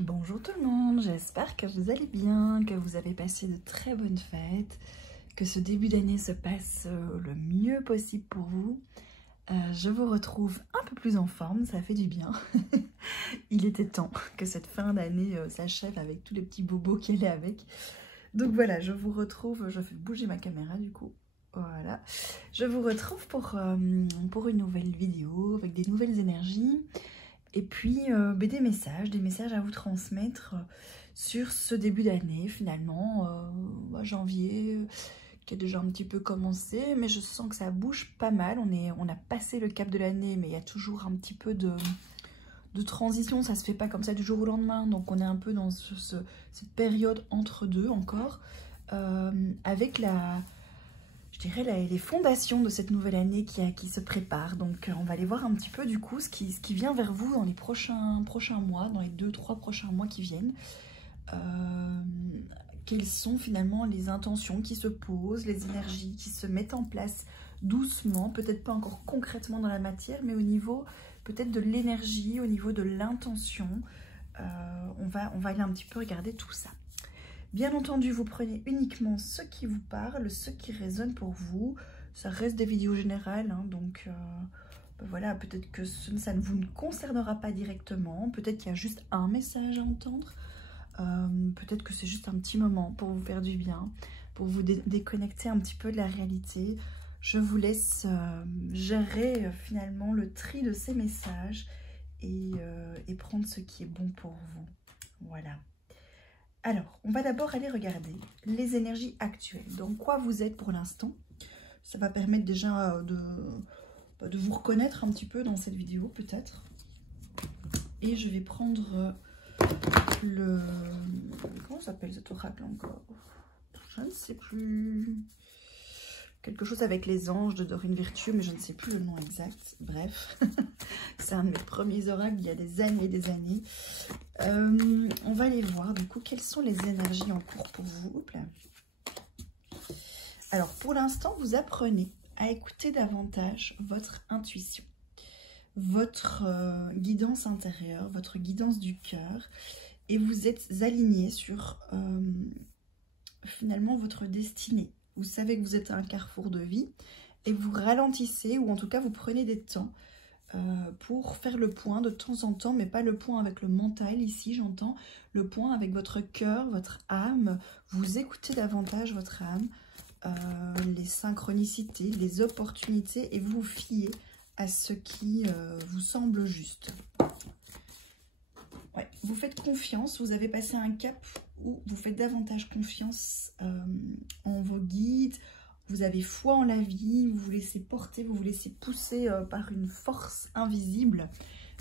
Bonjour tout le monde, j'espère que vous allez bien, que vous avez passé de très bonnes fêtes, que ce début d'année se passe le mieux possible pour vous. Je vous retrouve un peu plus en forme, ça fait du bien. Il était temps que cette fin d'année s'achève avec tous les petits bobos qu'elle est avec. Donc voilà, je vous retrouve, je fais bouger ma caméra du coup. Voilà, je vous retrouve pour une nouvelle vidéo avec des nouvelles énergies. Et puis des messages à vous transmettre sur ce début d'année finalement, janvier, qui a déjà un petit peu commencé, mais je sens que ça bouge pas mal. On a passé le cap de l'année, mais il y a toujours un petit peu de transition, ça se fait pas comme ça du jour au lendemain, donc on est un peu dans cette période entre deux encore, avec je dirais les fondations de cette nouvelle année qui se prépare. Donc on va aller voir un petit peu du coup ce qui vient vers vous dans les prochains mois, dans les 2-3 prochains mois qui viennent. Quelles sont finalement les intentions qui se posent, les énergies qui se mettent en place doucement, peut-être pas encore concrètement dans la matière, mais au niveau peut-être de l'énergie, au niveau de l'intention. On va aller un petit peu regarder tout ça. Bien entendu, vous prenez uniquement ce qui vous parle, ce qui résonne pour vous. Ça reste des vidéos générales, hein, donc voilà, peut-être que ça ne vous concernera pas directement. Peut-être qu'il y a juste un message à entendre. Peut-être que c'est juste un petit moment pour vous faire du bien, pour vous déconnecter un petit peu de la réalité. Je vous laisse gérer finalement le tri de ces messages et prendre ce qui est bon pour vous. Voilà. Alors, on va d'abord aller regarder les énergies actuelles. Dans quoi vous êtes pour l'instant. Ça va permettre déjà de vous reconnaître un petit peu dans cette vidéo, peut-être. Et je vais prendre le... Comment s'appelle cet oracle encore? Je ne sais plus. Quelque chose avec les anges de Dorine Virtue, mais je ne sais plus le nom exact. Bref, c'est un de mes premiers oracles il y a des années et des années. On va aller voir du coup quelles sont les énergies en cours pour vous. Oups là. Alors pour l'instant, vous apprenez à écouter davantage votre intuition, votre guidance intérieure, votre guidance du cœur, et vous êtes aligné sur finalement votre destinée. Vous savez que vous êtes à un carrefour de vie et vous ralentissez, ou en tout cas vous prenez des temps pour faire le point de temps en temps, mais pas le point avec le mental ici, j'entends le point avec votre cœur, votre âme. Vous écoutez davantage votre âme, les synchronicités, les opportunités, et vous fiez à ce qui vous semble juste. Ouais, vous faites confiance, vous avez passé un cap où vous faites davantage confiance en vos guides, vous avez foi en la vie, vous vous laissez porter, vous vous laissez pousser par une force invisible.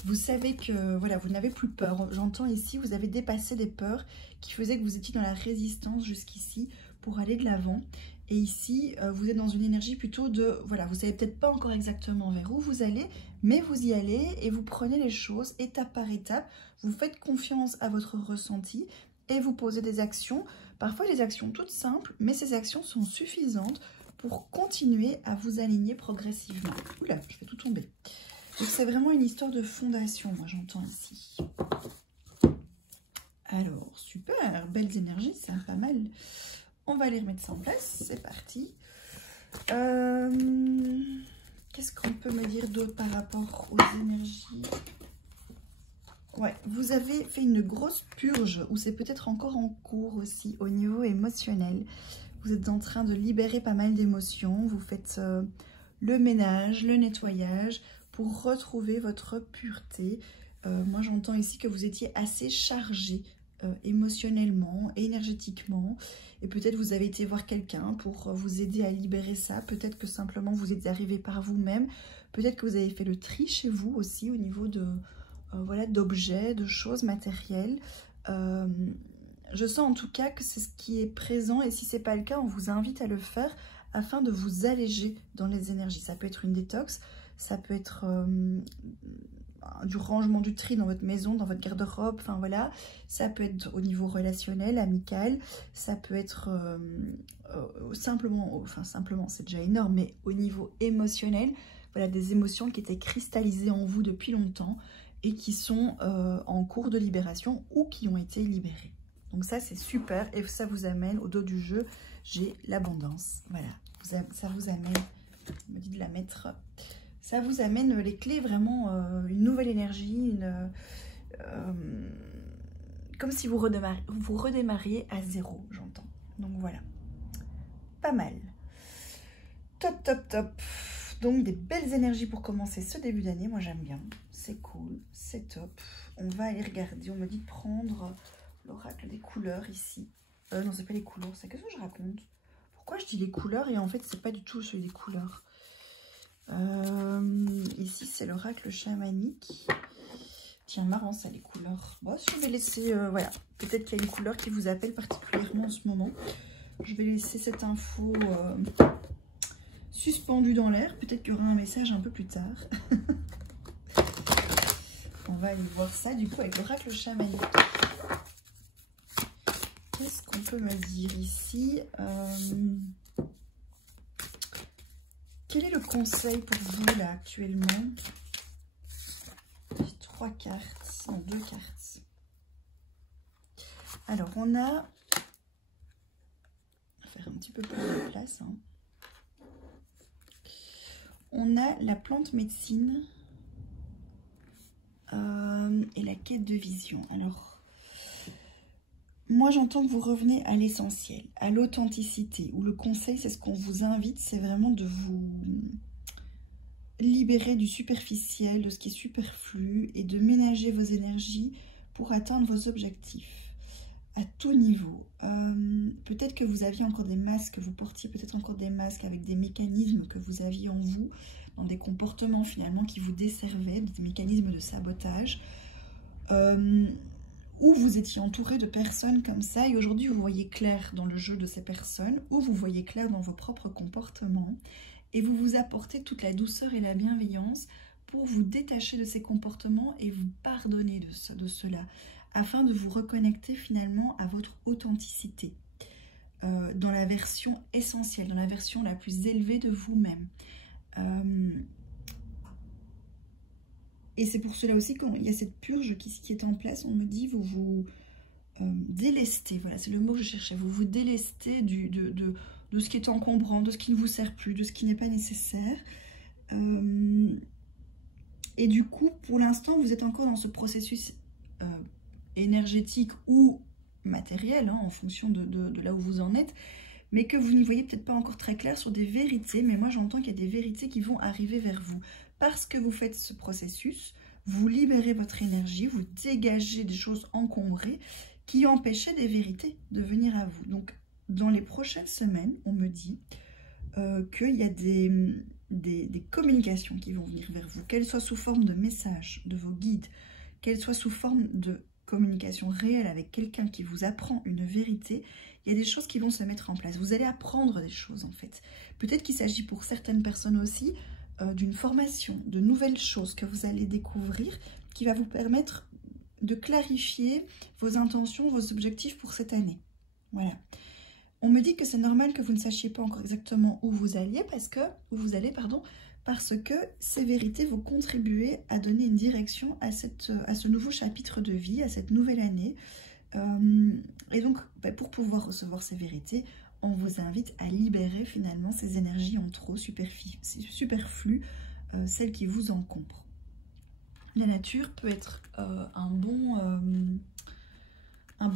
Vous savez que voilà, vous n'avez plus peur. J'entends ici, vous avez dépassé des peurs qui faisaient que vous étiez dans la résistance jusqu'ici pour aller de l'avant. Et ici, vous êtes dans une énergie plutôt de, voilà, vous ne savez peut-être pas encore exactement vers où vous allez, mais vous y allez et vous prenez les choses étape par étape. Vous faites confiance à votre ressenti et vous posez des actions, parfois des actions toutes simples, mais ces actions sont suffisantes pour continuer à vous aligner progressivement. Oula, je fais tout tomber. Donc c'est vraiment une histoire de fondation, moi j'entends ici. Alors, super, belles énergies, ça pas mal. On va aller remettre ça en place, c'est parti. Qu'est-ce qu'on peut me dire d'autre par rapport aux énergies? Ouais, vous avez fait une grosse purge, ou c'est peut-être encore en cours aussi au niveau émotionnel. Vous êtes en train de libérer pas mal d'émotions. Vous faites le ménage, le nettoyage pour retrouver votre pureté. Moi, j'entends ici que vous étiez assez chargé émotionnellement, énergétiquement. Et peut-être vous avez été voir quelqu'un pour vous aider à libérer ça. Peut-être que simplement vous êtes arrivé par vous-même. Peut-être que vous avez fait le tri chez vous aussi au niveau de... voilà, d'objets, de choses matérielles. Je sens en tout cas que c'est ce qui est présent, et si ce n'est pas le cas, on vous invite à le faire afin de vous alléger dans les énergies. Ça peut être une détox, ça peut être du rangement, du tri dans votre maison, dans votre garde-robe, enfin voilà. Ça peut être au niveau relationnel, amical, ça peut être simplement, c'est déjà énorme, mais au niveau émotionnel, voilà, des émotions qui étaient cristallisées en vous depuis longtemps et qui sont en cours de libération ou qui ont été libérés. Donc ça c'est super et ça vous amène au dos du jeu, j'ai l'abondance. Voilà, ça vous amène, on me dit de la mettre, ça vous amène les clés vraiment, une nouvelle énergie, comme si vous redémarriez à zéro, j'entends. Donc voilà, pas mal. Top, top, top. Donc des belles énergies pour commencer ce début d'année, moi j'aime bien, c'est cool, c'est top. On va aller regarder, on me dit de prendre l'oracle des couleurs ici. Non, c'est pas les couleurs, c'est qu'est-ce que je raconte? Pourquoi je dis les couleurs et en fait c'est pas du tout celui des couleurs. Ici c'est l'oracle chamanique. Tiens, marrant ça les couleurs. Bon, je vais laisser, voilà, peut-être qu'il y a une couleur qui vous appelle particulièrement en ce moment. Je vais laisser cette info suspendue dans l'air. Peut-être qu'il y aura un message un peu plus tard. On va aller voir ça du coup avec l'oracle chamanique. Qu'est-ce qu'on peut me dire ici? Quel est le conseil pour vous là actuellement? J'ai 3 cartes, non 2 cartes. Alors on a, on va faire un petit peu plus de place. Hein. On a la plante médecine et la quête de vision. Alors, moi j'entends que vous revenez à l'essentiel, à l'authenticité, où le conseil, c'est ce qu'on vous invite, c'est vraiment de vous libérer du superficiel, de ce qui est superflu, et de ménager vos énergies pour atteindre vos objectifs, à tout niveau. Peut-être que vous aviez encore des masques, vous portiez peut-être encore des masques avec des mécanismes que vous aviez en vous, dans des comportements finalement qui vous desservaient, des mécanismes de sabotage, où vous étiez entouré de personnes comme ça, et aujourd'hui vous voyez clair dans le jeu de ces personnes, ou vous voyez clair dans vos propres comportements, et vous vous apportez toute la douceur et la bienveillance pour vous détacher de ces comportements et vous pardonner de cela, afin de vous reconnecter finalement à votre authenticité, dans la version essentielle, dans la version la plus élevée de vous-même. Et c'est pour cela aussi, quand il y a cette purge qui est en place, on me dit, vous vous délestez, voilà, c'est le mot que je cherchais, vous vous délestez de ce qui est encombrant, de ce qui ne vous sert plus, de ce qui n'est pas nécessaire. Et du coup, pour l'instant, vous êtes encore dans ce processus énergétique ou matériel, hein, en fonction de là où vous en êtes, mais que vous n'y voyez peut-être pas encore très clair sur des vérités, mais moi j'entends qu'il y a des vérités qui vont arriver vers vous. Parce que vous faites ce processus, vous libérez votre énergie, vous dégagez des choses encombrées qui empêchaient des vérités de venir à vous. Donc dans les prochaines semaines, on me dit qu'il y a des communications qui vont venir vers vous, qu'elles soient sous forme de messages de vos guides, qu'elles soient sous forme de communication réelle avec quelqu'un qui vous apprend une vérité. Il y a des choses qui vont se mettre en place. Vous allez apprendre des choses en fait. Peut-être qu'il s'agit pour certaines personnes aussi d'une formation, de nouvelles choses que vous allez découvrir qui va vous permettre de clarifier vos intentions, vos objectifs pour cette année. Voilà. On me dit que c'est normal que vous ne sachiez pas encore exactement où vous allez parce que ces vérités vont contribuer à donner une direction à ce nouveau chapitre de vie, à cette nouvelle année. Et donc, pour pouvoir recevoir ces vérités, on vous invite à libérer finalement ces énergies en trop superflues, celles qui vous encombrent. La nature peut être un bon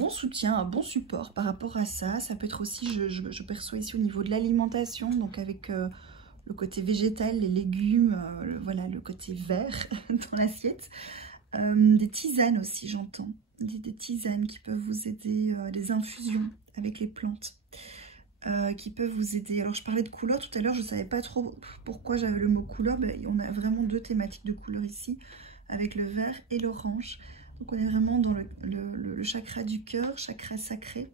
soutien, un bon support par rapport à ça. Ça peut être aussi, je perçois ici au niveau de l'alimentation, donc avec le côté végétal, les légumes, voilà, le côté vert dans l'assiette. Des tisanes aussi, j'entends. Des tisanes qui peuvent vous aider, des infusions avec les plantes. Qui peuvent vous aider. Alors je parlais de couleurs tout à l'heure, je ne savais pas trop pourquoi j'avais le mot couleur. On a vraiment 2 thématiques de couleurs ici, avec le vert et l'orange. Donc on est vraiment dans le chakra du cœur, chakra sacré.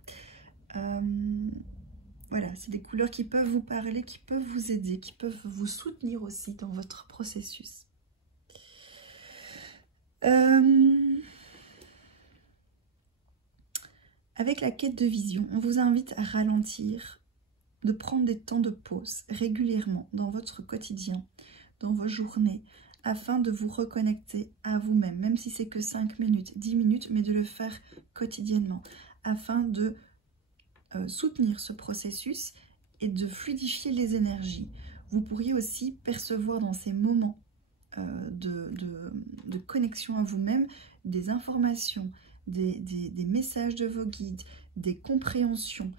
Voilà, c'est des couleurs qui peuvent vous parler, qui peuvent vous aider, qui peuvent vous soutenir aussi dans votre processus. Avec la quête de vision, on vous invite à ralentir, de prendre des temps de pause régulièrement dans votre quotidien, dans vos journées, afin de vous reconnecter à vous-même, même si c'est que 5 minutes, 10 minutes, mais de le faire quotidiennement, afin de soutenir ce processus et de fluidifier les énergies. Vous pourriez aussi percevoir dans ces moments de connexion à vous-même des informations, des messages de vos guides, des compréhensions,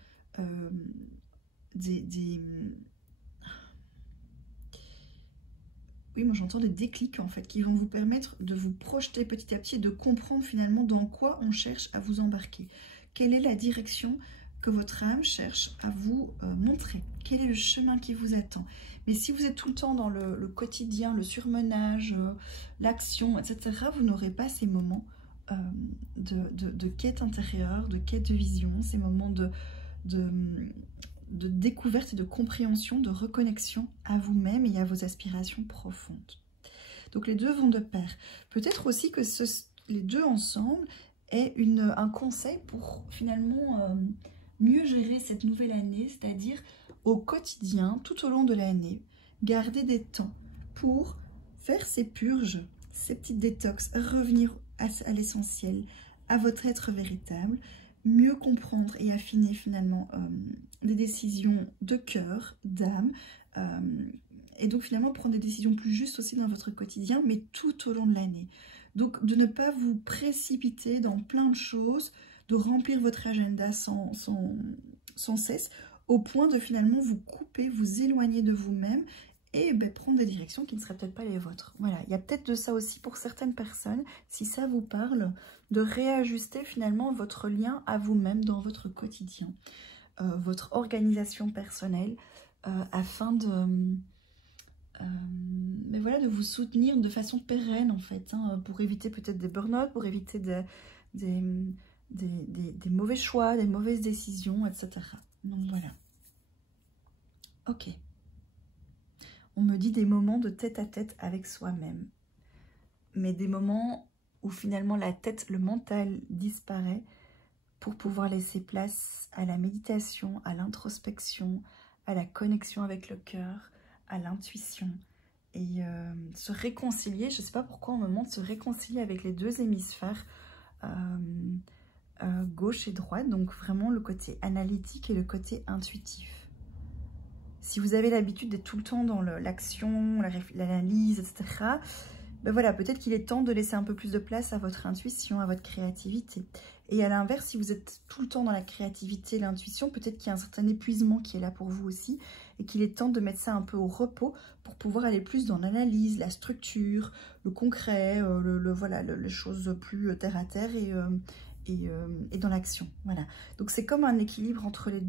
oui, moi j'entends des déclics en fait qui vont vous permettre de vous projeter petit à petit et de comprendre finalement dans quoi on cherche à vous embarquer. Quelle est la direction que votre âme cherche à vous montrer? Quel est le chemin qui vous attend? Mais si vous êtes tout le temps dans le quotidien, le surmenage, l'action, etc., vous n'aurez pas ces moments de quête intérieure, de quête de vision, ces moments de découverte et de compréhension, de reconnexion à vous-même et à vos aspirations profondes. Donc les deux vont de pair. Peut-être aussi que les deux ensemble est un conseil pour finalement mieux gérer cette nouvelle année, c'est-à-dire au quotidien, tout au long de l'année, garder des temps pour faire ces purges, ces petites détox, revenir à l'essentiel, à votre être véritable, mieux comprendre et affiner finalement des décisions de cœur, d'âme, et donc finalement prendre des décisions plus justes aussi dans votre quotidien, mais tout au long de l'année. Donc de ne pas vous précipiter dans plein de choses, de remplir votre agenda sans cesse, au point de finalement vous couper, vous éloigner de vous-même et prendre des directions qui ne seraient peut-être pas les vôtres. Voilà, il y a peut-être de ça aussi pour certaines personnes, si ça vous parle, de réajuster finalement votre lien à vous-même dans votre quotidien, votre organisation personnelle, afin de... mais voilà, de vous soutenir de façon pérenne en fait, hein, pour éviter peut-être des burn-out, pour éviter des mauvais choix, des mauvaises décisions, etc. Donc voilà. Ok. On me dit des moments de tête-à-tête avec soi-même. Mais des moments où finalement la tête, le mental disparaît pour pouvoir laisser place à la méditation, à l'introspection, à la connexion avec le cœur, à l'intuition. Et se réconcilier, je ne sais pas pourquoi on me montre se réconcilier avec les deux hémisphères, gauche et droite, donc vraiment le côté analytique et le côté intuitif. Si vous avez l'habitude d'être tout le temps dans l'action, l'analyse, etc., ben voilà, peut-être qu'il est temps de laisser un peu plus de place à votre intuition, à votre créativité. Et à l'inverse, si vous êtes tout le temps dans la créativité, l'intuition, peut-être qu'il y a un certain épuisement qui est là pour vous aussi, et qu'il est temps de mettre ça un peu au repos pour pouvoir aller plus dans l'analyse, la structure, le concret, voilà, les choses plus terre à terre et dans l'action. Voilà. Donc c'est comme un équilibre entre les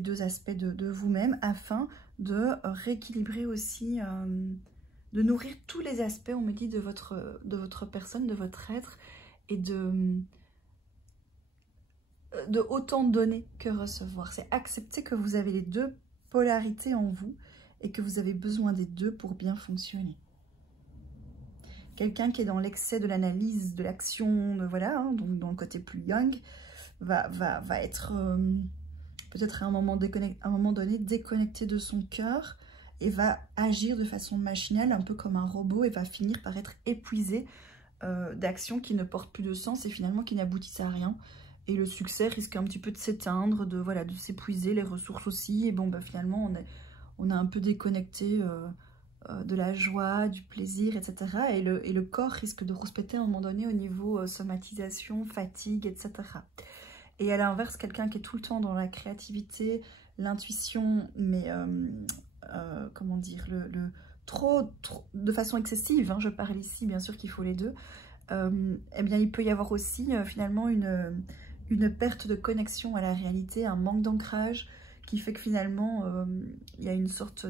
deux aspects de vous-même, afin de rééquilibrer aussi, de nourrir tous les aspects, on me dit, de votre personne, de votre être, et de autant donner que recevoir. C'est accepter que vous avez les deux polarités en vous et que vous avez besoin des deux pour bien fonctionner. Quelqu'un qui est dans l'excès de l'analyse, de l'action, voilà, hein, donc dans le côté plus yang, va être peut-être à un moment donné déconnecté de son cœur et va agir de façon machinale, un peu comme un robot, et va finir par être épuisé d'actions qui ne portent plus de sens et finalement qui n'aboutissent à rien. Et le succès risque un petit peu de s'éteindre, de s'épuiser, les ressources aussi. Et bon, bah, finalement, on a un peu déconnecté de la joie, du plaisir, etc. Et le corps risque de rouspéter à un moment donné au niveau somatisation, fatigue, etc. Et à l'inverse, quelqu'un qui est tout le temps dans la créativité, l'intuition, mais comment dire, trop de façon excessive, hein, je parle ici, bien sûr qu'il faut les deux, eh bien il peut y avoir aussi finalement une perte de connexion à la réalité, un manque d'ancrage qui fait que finalement il y a une sorte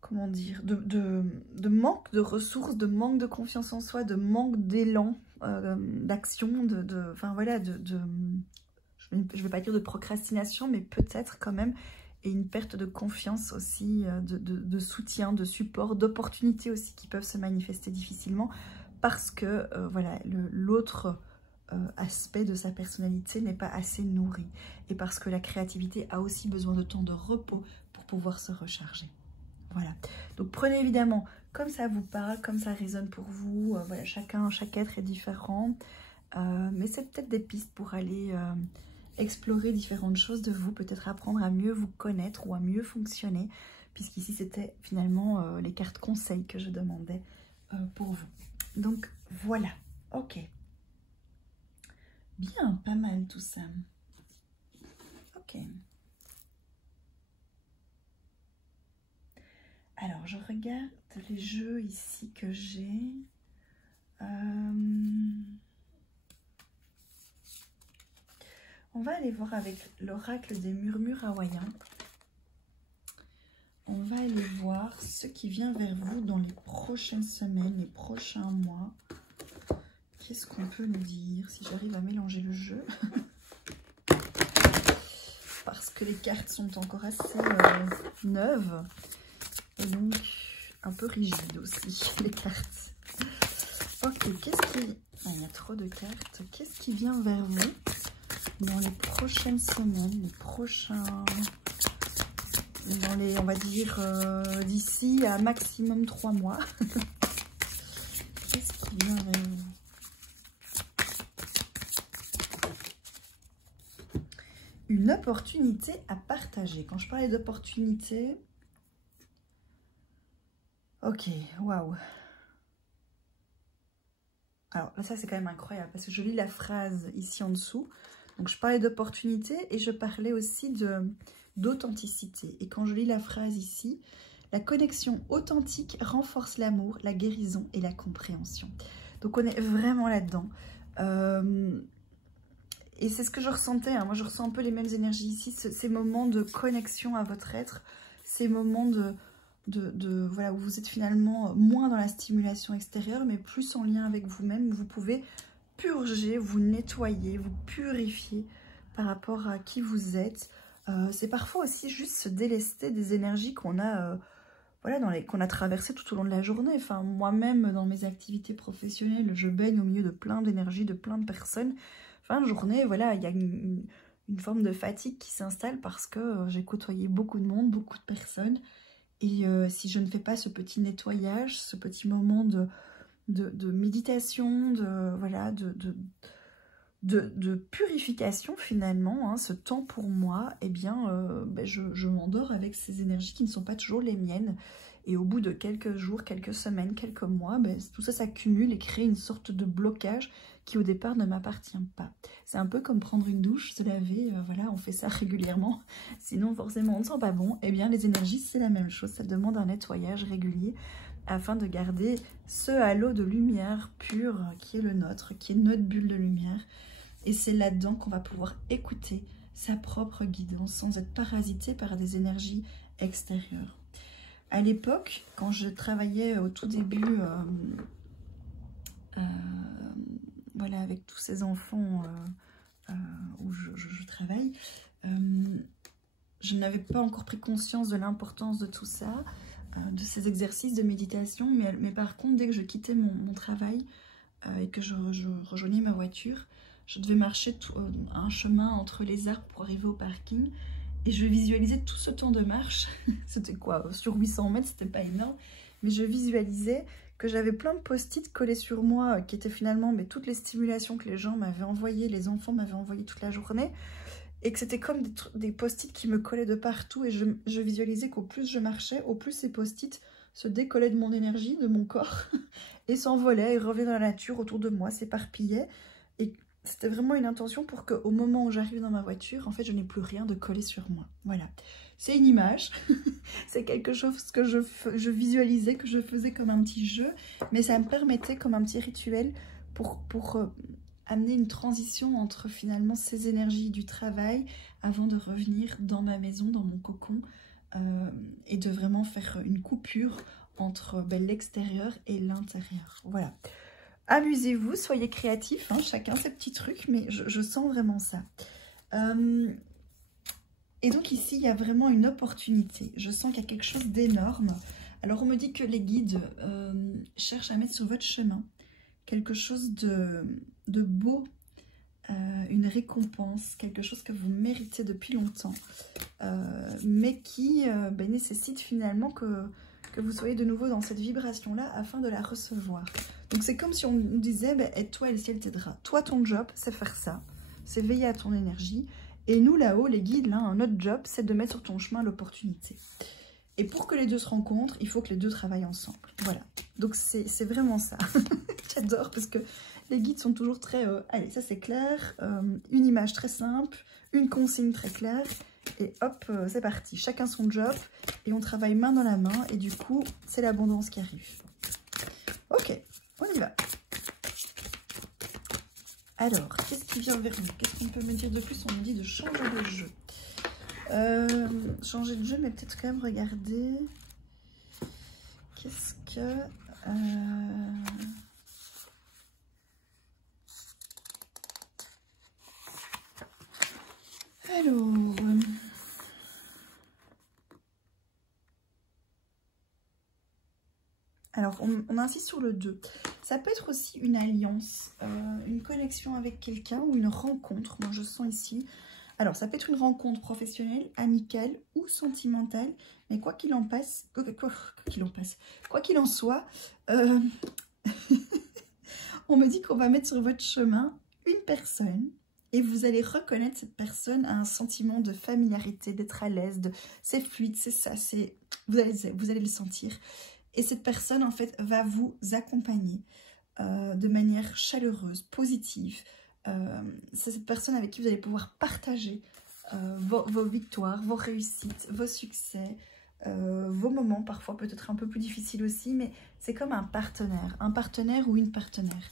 comment dire, de manque de ressources, de manque de confiance en soi, de manque d'élan, d'action, enfin voilà, je ne vais pas dire de procrastination, mais peut-être quand même, et une perte de confiance aussi, de soutien, de support, d'opportunités aussi qui peuvent se manifester difficilement, parce que voilà, l'autre aspect de sa personnalité n'est pas assez nourri, et parce que la créativité a aussi besoin de temps de repos pour pouvoir se recharger. Voilà. Donc prenez évidemment comme ça vous parle, comme ça résonne pour vous. Voilà, chaque être est différent. Mais c'est peut-être des pistes pour aller explorer différentes choses de vous, peut-être apprendre à mieux vous connaître ou à mieux fonctionner, puisqu'ici c'était finalement les cartes conseils que je demandais pour vous. Donc voilà, ok. Bien, pas mal tout ça. Ok. Alors, je regarde les jeux ici que j'ai. On va aller voir avec l'oracle des murmures hawaïens. On va aller voir ce qui vient vers vous dans les prochaines semaines, les prochains mois. Qu'est-ce qu'on peut nous dire si j'arrive à mélanger le jeu? Parce que les cartes sont encore assez neuves. Et donc, un peu rigides aussi, les cartes. Ok, qu'est-ce qui... Ah, il y a trop de cartes. Qu'est-ce qui vient vers vous dans les prochaines semaines, les prochains... Dans les, on va dire, d'ici à maximum 3 mois. Qu'est-ce qui vient vers vous? Une opportunité à partager. Quand je parlais d'opportunité... Ok, waouh. Alors là, ça c'est quand même incroyable parce que je lis la phrase ici en dessous. Donc je parlais d'opportunité et je parlais aussi d'authenticité. Et quand je lis la phrase ici, la connexion authentique renforce l'amour, la guérison et la compréhension. Donc on est vraiment là-dedans. Et c'est ce que je ressentais. Hein. Moi je ressens un peu les mêmes énergies ici. Ces moments de connexion à votre être, ces moments voilà, où vous êtes finalement moins dans la stimulation extérieure, mais plus en lien avec vous-même, où vous pouvez purger, vous nettoyer, vous purifier par rapport à qui vous êtes. C'est parfois aussi juste se délester des énergies qu'on a, voilà, qu'on a traversées tout au long de la journée. Enfin, moi-même, dans mes activités professionnelles, je baigne au milieu de plein d'énergie, de plein de personnes. Fin de journée, voilà, il y a une forme de fatigue qui s'installe parce que j'ai côtoyé beaucoup de monde, beaucoup de personnes. Et si je ne fais pas ce petit nettoyage, ce petit moment de méditation, voilà, de purification finalement, hein, ce temps pour moi, eh bien, je m'endors avec ces énergies qui ne sont pas toujours les miennes. Et au bout de quelques jours, quelques semaines, quelques mois, tout ça s'accumule et crée une sorte de blocage qui au départ ne m'appartient pas. C'est un peu comme prendre une douche, se laver, voilà, on fait ça régulièrement, sinon forcément on ne sent pas bon. Eh bien les énergies c'est la même chose, ça demande un nettoyage régulier afin de garder ce halo de lumière pure qui est le nôtre, qui est notre bulle de lumière. Et c'est là-dedans qu'on va pouvoir écouter sa propre guidance sans être parasité par des énergies extérieures. À l'époque, quand je travaillais au tout début, voilà, avec tous ces enfants où je travaille, je n'avais pas encore pris conscience de l'importance de tout ça, de ces exercices de méditation, mais par contre, dès que je quittais mon travail et que je rejoignais ma voiture, je devais marcher un chemin entre les arbres pour arriver au parking. Et je visualisais tout ce temps de marche, c'était quoi, sur 800 mètres, c'était pas énorme, mais je visualisais que j'avais plein de post-it collés sur moi, qui étaient finalement toutes les stimulations que les gens m'avaient envoyées, les enfants m'avaient envoyées toute la journée, et que c'était comme des post-it qui me collaient de partout, et je visualisais qu'au plus je marchais, au plus ces post-it se décollaient de mon énergie, de mon corps, et s'envolaient, et revenaient dans la nature autour de moi, s'éparpillaient, et c'était vraiment une intention pour qu'au moment où j'arrive dans ma voiture, en fait, je n'ai plus rien de collé sur moi. Voilà. C'est une image. C'est quelque chose que je visualisais, que je faisais comme un petit jeu. Mais ça me permettait, comme un petit rituel, pour amener une transition entre finalement ces énergies du travail avant de revenir dans ma maison, dans mon cocon, et de vraiment faire une coupure entre l'extérieur et l'intérieur. Voilà. Amusez-vous, soyez créatifs, hein, chacun ses petits trucs, mais je sens vraiment ça. Et donc ici, il y a vraiment une opportunité. Je sens qu'il y a quelque chose d'énorme. Alors on me dit que les guides cherchent à mettre sur votre chemin quelque chose de beau, une récompense, quelque chose que vous méritez depuis longtemps, mais qui nécessite finalement que vous soyez de nouveau dans cette vibration-là afin de la recevoir. Donc c'est comme si on nous disait, aide-toi et le ciel t'aidera. Toi, ton job, c'est faire ça, c'est veiller à ton énergie. Et nous, là-haut, les guides, là, notre job, c'est de mettre sur ton chemin l'opportunité. Et pour que les deux se rencontrent, il faut que les deux travaillent ensemble. Voilà. Donc c'est vraiment ça. J'adore parce que les guides sont toujours très... allez, ça c'est clair. Une image très simple, une consigne très claire. Et hop, c'est parti. Chacun son job. Et on travaille main dans la main. Et du coup, c'est l'abondance qui arrive. Ok, on y va. Alors, qu'est-ce qui vient vers nous? Qu'est-ce qu'on peut me dire de plus? On me dit de changer de jeu. Changer de jeu, mais peut-être quand même regarder. Qu'est-ce que... Alors, on insiste sur le 2. Ça peut être aussi une alliance, une connexion avec quelqu'un ou une rencontre. Moi, je sens ici. Alors, ça peut être une rencontre professionnelle, amicale ou sentimentale. Mais quoi qu'il en passe, quoi qu'il en soit, on me dit qu'on va mettre sur votre chemin une personne. Et vous allez reconnaître cette personne à un sentiment de familiarité, d'être à l'aise, c'est fluide, c'est ça, vous allez le sentir. Et cette personne, en fait, va vous accompagner de manière chaleureuse, positive. C'est cette personne avec qui vous allez pouvoir partager vos victoires, vos réussites, vos succès, vos moments, parfois peut-être un peu plus difficiles aussi, mais c'est comme un partenaire ou une partenaire.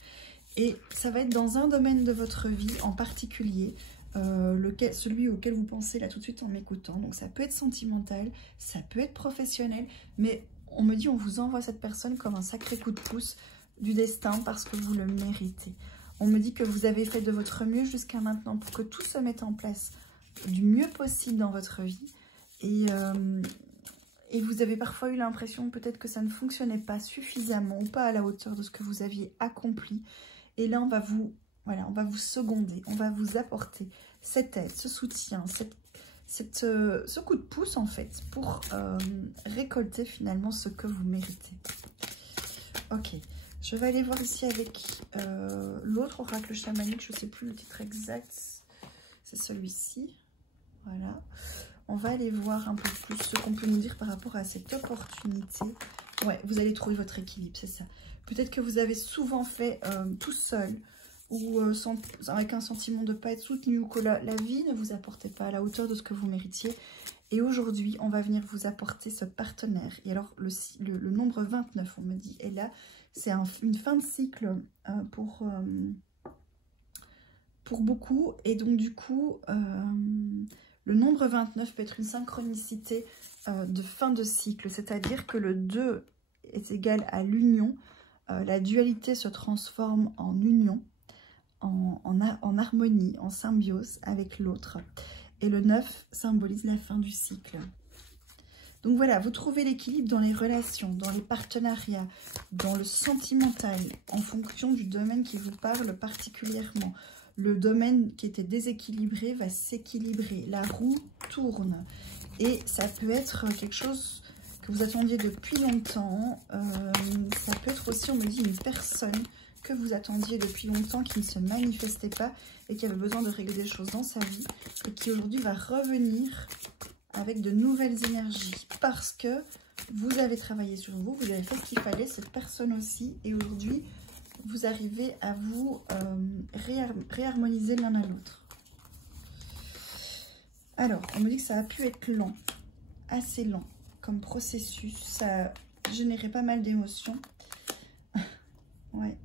Et ça va être dans un domaine de votre vie en particulier, celui auquel vous pensez là tout de suite en m'écoutant. Donc ça peut être sentimental, ça peut être professionnel, mais on me dit on vous envoie cette personne comme un sacré coup de pouce du destin parce que vous le méritez. On me dit que vous avez fait de votre mieux jusqu'à maintenant pour que tout se mette en place du mieux possible dans votre vie. Et vous avez parfois eu l'impression peut-être que ça ne fonctionnait pas suffisamment ou pas à la hauteur de ce que vous aviez accompli. Et là, on va vous seconder, on va vous apporter cette aide, ce soutien, ce coup de pouce en fait pour récolter finalement ce que vous méritez. Ok, je vais aller voir ici avec l'autre oracle chamanique, je ne sais plus le titre exact, c'est celui-ci. Voilà, on va aller voir un peu plus ce qu'on peut nous dire par rapport à cette opportunité. Ouais, vous allez trouver votre équilibre, c'est ça. Peut-être que vous avez souvent fait tout seul ou avec un sentiment de ne pas être soutenu ou que la vie ne vous apportait pas à la hauteur de ce que vous méritiez. Et aujourd'hui, on va venir vous apporter ce partenaire. Et alors, le nombre 29, on me dit, est là. C'est une fin de cycle pour beaucoup. Et donc, du coup, le nombre 29 peut être une synchronicité de fin de cycle. C'est-à-dire que le 2 est égal à l'union. La dualité se transforme en union, en harmonie, en symbiose avec l'autre. Et le 9 symbolise la fin du cycle. Donc voilà, vous trouvez l'équilibre dans les relations, dans les partenariats, dans le sentimental, en fonction du domaine qui vous parle particulièrement. Le domaine qui était déséquilibré va s'équilibrer. La roue tourne. Et ça peut être quelque chose que vous attendiez depuis longtemps. Ça peut être aussi, on me dit, une personne que vous attendiez depuis longtemps qui ne se manifestait pas et qui avait besoin de régler des choses dans sa vie et qui aujourd'hui va revenir avec de nouvelles énergies parce que vous avez travaillé sur vous, vous avez fait ce qu'il fallait, cette personne aussi, et aujourd'hui vous arrivez à vous réharmoniser l'un à l'autre. Alors, on me dit que ça a pu être lent, assez lent comme processus, ça a généré pas mal d'émotions. Ouais.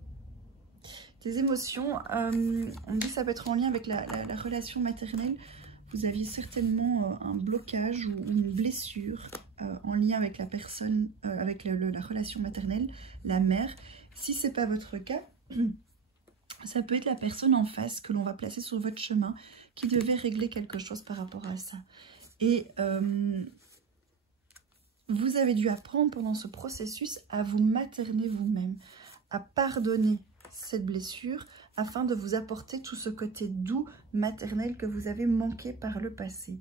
Des émotions, on me dit que ça peut être en lien avec la relation maternelle. Vous aviez certainement un blocage ou une blessure en lien avec la personne, avec la relation maternelle, la mère. Si ce n'est pas votre cas, ça peut être la personne en face que l'on va placer sur votre chemin qui devait régler quelque chose par rapport à ça. Et vous avez dû apprendre pendant ce processus à vous materner vous-même, à pardonner cette blessure afin de vous apporter tout ce côté doux, maternel que vous avez manqué par le passé.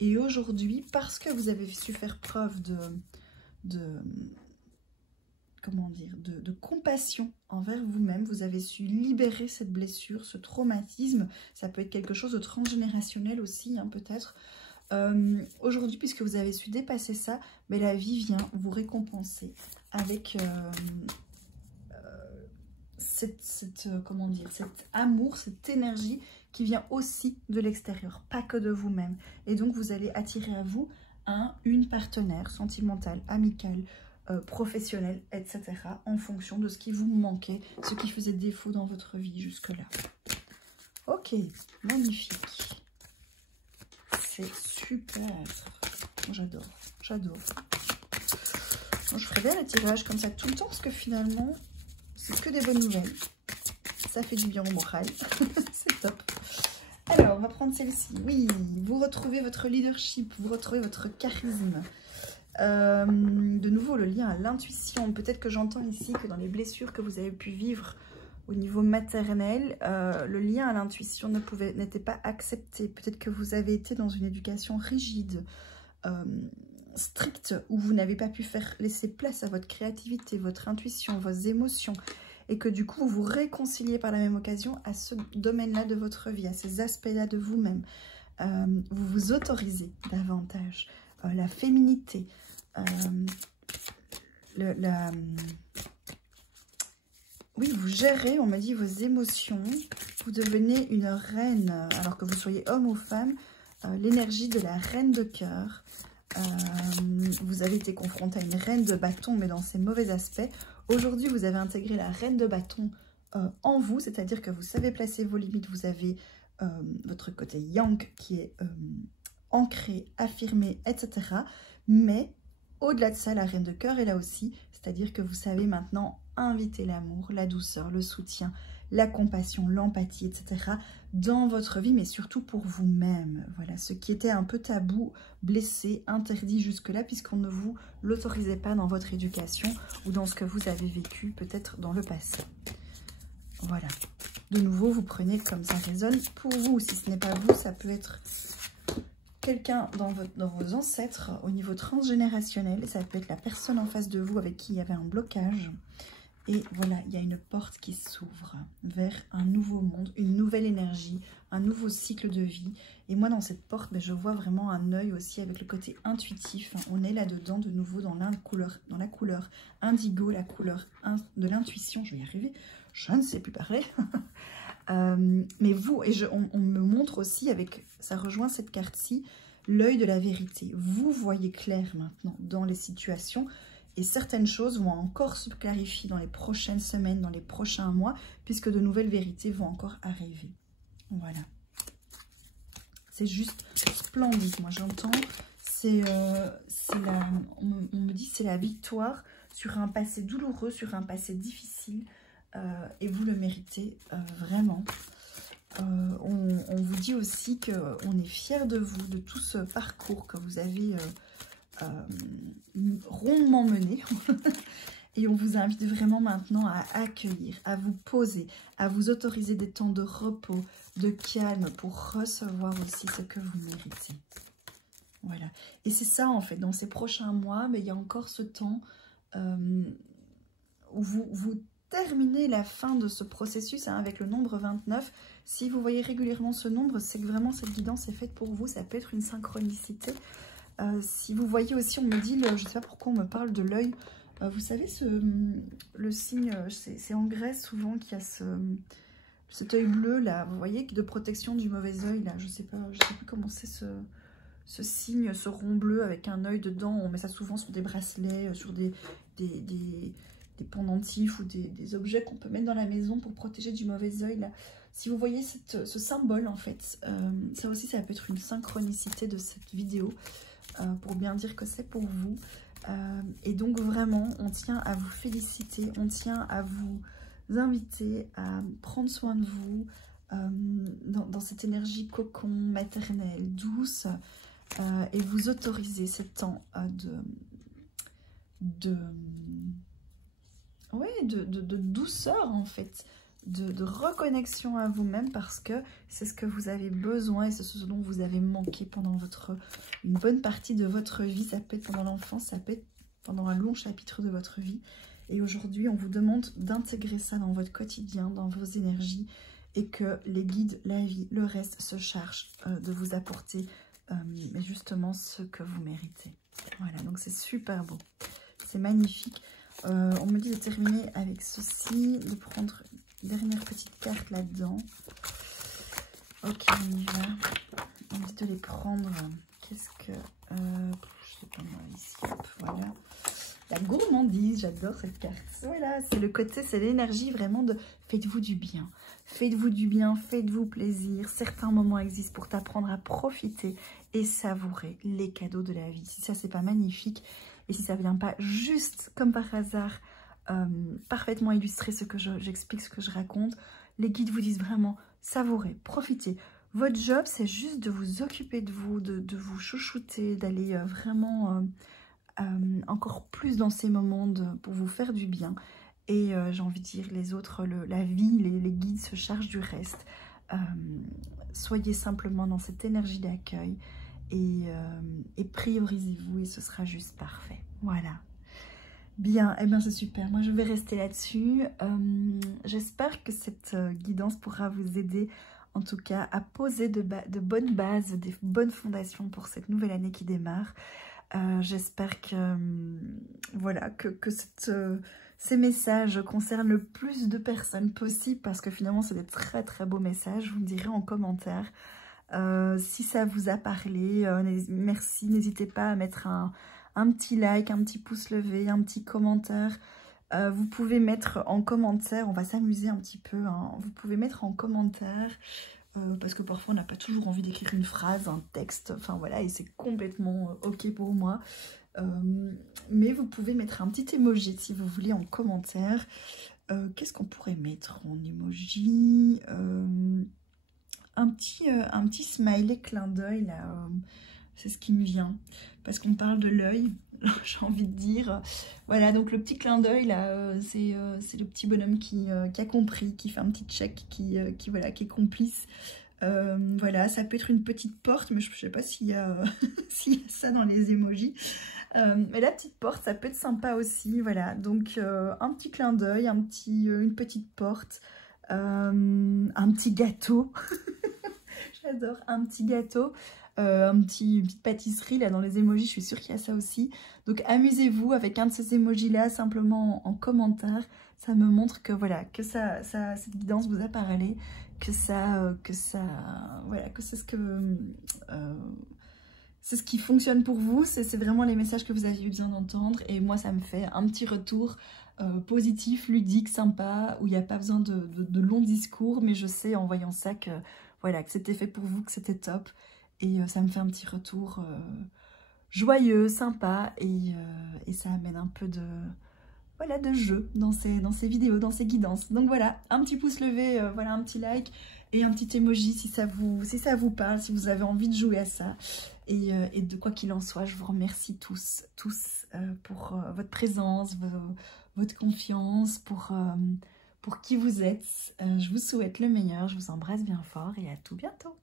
Et aujourd'hui, parce que vous avez su faire preuve comment dire, de compassion envers vous-même, vous avez su libérer cette blessure, ce traumatisme. Ça peut être quelque chose de transgénérationnel aussi, hein, peut-être. Aujourd'hui, puisque vous avez su dépasser ça, mais la vie vient vous récompenser avec comment dire, cet amour, cette énergie qui vient aussi de l'extérieur, pas que de vous-même. Et donc, vous allez attirer à vous une partenaire sentimentale, amicale, professionnelle, etc. en fonction de ce qui vous manquait, ce qui faisait défaut dans votre vie jusque-là. Ok, magnifique. C'est super. J'adore, j'adore. Je ferai bien les tirages comme ça tout le temps parce que finalement, c'est que des bonnes nouvelles. Ça fait du bien au moral. C'est top. Alors, on va prendre celle-ci. Oui, vous retrouvez votre leadership, vous retrouvez votre charisme. De nouveau, le lien à l'intuition. Peut-être que j'entends ici que dans les blessures que vous avez pu vivre au niveau maternel, le lien à l'intuition n'était pas accepté. Peut-être que vous avez été dans une éducation rigide, stricte, où vous n'avez pas pu laisser place à votre créativité, votre intuition, vos émotions, et que du coup, vous vous réconciliez par la même occasion à ce domaine-là de votre vie, à ces aspects-là de vous-même. Vous vous autorisez davantage la féminité, oui, vous gérez, on me dit, vos émotions. Vous devenez une reine, alors que vous soyez homme ou femme, l'énergie de la reine de cœur. Vous avez été confronté à une reine de bâton, mais dans ses mauvais aspects. Aujourd'hui, vous avez intégré la reine de bâton en vous, c'est-à-dire que vous savez placer vos limites. Vous avez votre côté yang qui est ancré, affirmé, etc. Mais au-delà de ça, la reine de cœur est là aussi, c'est-à-dire que vous savez maintenant inviter l'amour, la douceur, le soutien, la compassion, l'empathie, etc. dans votre vie, mais surtout pour vous-même. Voilà, ce qui était un peu tabou, blessé, interdit jusque-là, puisqu'on ne vous l'autorisait pas dans votre éducation ou dans ce que vous avez vécu peut-être dans le passé. Voilà. De nouveau, vous prenez comme ça résonne pour vous. Si ce n'est pas vous, ça peut être quelqu'un dans vos ancêtres au niveau transgénérationnel. Ça peut être la personne en face de vous avec qui il y avait un blocage. Et voilà, il y a une porte qui s'ouvre vers un nouveau monde, une nouvelle énergie, un nouveau cycle de vie. Et moi, dans cette porte, je vois vraiment un œil aussi avec le côté intuitif. On est là-dedans, de nouveau, dans la couleur indigo, la couleur de l'intuition. Je vais y arriver, je ne sais plus parler. Mais vous, et on me montre aussi, ça rejoint cette carte-ci, l'œil de la vérité. Vous voyez clair maintenant dans les situations. Et certaines choses vont encore se clarifier dans les prochaines semaines, dans les prochains mois, puisque de nouvelles vérités vont encore arriver. Voilà. C'est juste splendide. Moi, j'entends, on me dit c'est la victoire sur un passé douloureux, sur un passé difficile. Et vous le méritez vraiment. On vous dit aussi qu'on est fiers de vous, de tout ce parcours que vous avez rondement mené. Et on vous invite vraiment maintenant à accueillir, à vous poser, à vous autoriser des temps de repos, de calme pour recevoir aussi ce que vous méritez. Voilà. Et c'est ça en fait, dans ces prochains mois, mais il y a encore ce temps où vous terminez la fin de ce processus avec le nombre 29. Si vous voyez régulièrement ce nombre, c'est que vraiment cette guidance est faite pour vous. Ça peut être une synchronicité. Si vous voyez aussi, on me dit, je ne sais pas pourquoi on me parle de l'œil. Vous savez, le signe, c'est en Grèce souvent qu'il y a cet œil bleu là, vous voyez, de protection du mauvais œil là. Je sais plus comment c'est ce signe, ce rond bleu avec un œil dedans. On met ça souvent sur des bracelets, sur des pendentifs ou des objets qu'on peut mettre dans la maison pour protéger du mauvais œil là. Si vous voyez ce symbole en fait, ça aussi ça peut être une synchronicité de cette vidéo. Pour bien dire que c'est pour vous. Et donc vraiment, on tient à vous féliciter, on tient à vous inviter à prendre soin de vous dans cette énergie cocon, maternelle, douce, et vous autoriser ces temps de douceur en fait, de reconnexion à vous-même, parce que c'est ce que vous avez besoin et c'est ce dont vous avez manqué pendant une bonne partie de votre vie. Ça peut être pendant l'enfance, ça peut être pendant un long chapitre de votre vie. Et aujourd'hui, on vous demande d'intégrer ça dans votre quotidien, dans vos énergies, et que les guides, la vie, le reste se chargent de vous apporter justement ce que vous méritez. Voilà, donc c'est super beau. C'est magnifique. On me dit de terminer avec ceci, de prendre une dernière petite carte là-dedans. Ok, on y va. On me dit de les prendre. Qu'est-ce que... je sais pas moi, ici, hop, voilà. La gourmandise, j'adore cette carte. Voilà, c'est le côté, c'est l'énergie vraiment de faites-vous du bien. Faites-vous du bien, faites-vous plaisir. Certains moments existent pour t'apprendre à profiter et savourer les cadeaux de la vie. Si ça, c'est pas magnifique, et si ça vient pas juste comme par hasard, parfaitement illustrer ce que j'explique, ce que je raconte, les guides vous disent vraiment savourer, profiter. Votre job, c'est juste de vous occuper de vous, de vous chouchouter, d'aller vraiment encore plus dans ces moments pour vous faire du bien. Et j'ai envie de dire, les autres, la vie, les guides se chargent du reste. Soyez simplement dans cette énergie d'accueil et priorisez-vous et ce sera juste parfait. Voilà. Bien, et bien c'est super. Moi, je vais rester là-dessus. J'espère que cette guidance pourra vous aider, en tout cas, à poser de bonnes bases, des bonnes fondations pour cette nouvelle année qui démarre. J'espère que, voilà, que ces messages concernent le plus de personnes possible, parce que finalement, c'est des très très beaux messages. Vous me direz en commentaire si ça vous a parlé. Merci, n'hésitez pas à mettre un petit like, un petit pouce levé, un petit commentaire. Vous pouvez mettre en commentaire, on va s'amuser un petit peu, hein. Vous pouvez mettre en commentaire, parce que parfois on n'a pas toujours envie d'écrire une phrase, un texte, enfin voilà, et c'est complètement ok pour moi. Mais vous pouvez mettre un petit emoji si vous voulez en commentaire. Qu'est-ce qu'on pourrait mettre en emoji? Un petit smiley clin d'œil là, c'est ce qui me vient, parce qu'on parle de l'œil, j'ai envie de dire. Voilà, donc le petit clin d'œil là, c'est le petit bonhomme qui a compris, qui fait un petit check, voilà, qui est complice. Voilà, ça peut être une petite porte, mais je ne sais pas s'il y a ça dans les emojis. Mais la petite porte, ça peut être sympa aussi. Voilà, donc un petit clin d'œil, une petite porte, un petit gâteau. J'adore, un petit gâteau, une petite pâtisserie là dans les emojis, je suis sûre qu'il y a ça aussi. Donc amusez-vous avec un de ces emojis là simplement en commentaire. Ça me montre que voilà, que cette guidance vous a parlé, que voilà, que c'est ce qui fonctionne pour vous. C'est vraiment les messages que vous aviez besoin d'entendre, et moi ça me fait un petit retour positif, ludique, sympa, où il n'y a pas besoin de longs discours, mais je sais en voyant ça que voilà, que c'était fait pour vous, que c'était top, et ça me fait un petit retour joyeux, sympa, et ça amène un peu de jeu dans ces vidéos, dans ces guidances. Donc voilà, un petit pouce levé, voilà, un petit like et un petit emoji si ça vous parle, si vous avez envie de jouer à ça. Et de quoi qu'il en soit, je vous remercie tous pour votre présence, votre confiance, pour qui vous êtes. Je vous souhaite le meilleur, je vous embrasse bien fort et à tout bientôt.